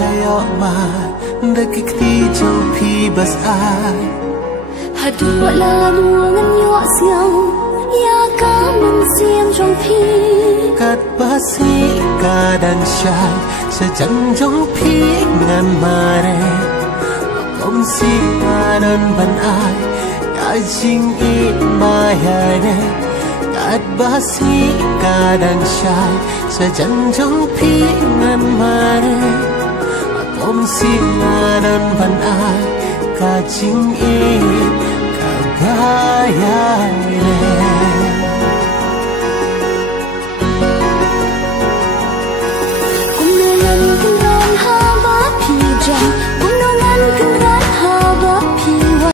layo ma dekik ti châu phi bas ai hadu la luangan yo siang ya ka min siam trong phi kat basi kadang syai sejang trong phi ngan mare om si kanan ban ai ka jing i mai ne kat basi kadang syai sejang trong phi ngan mare om si kanan ban ai ka jing i ka gaya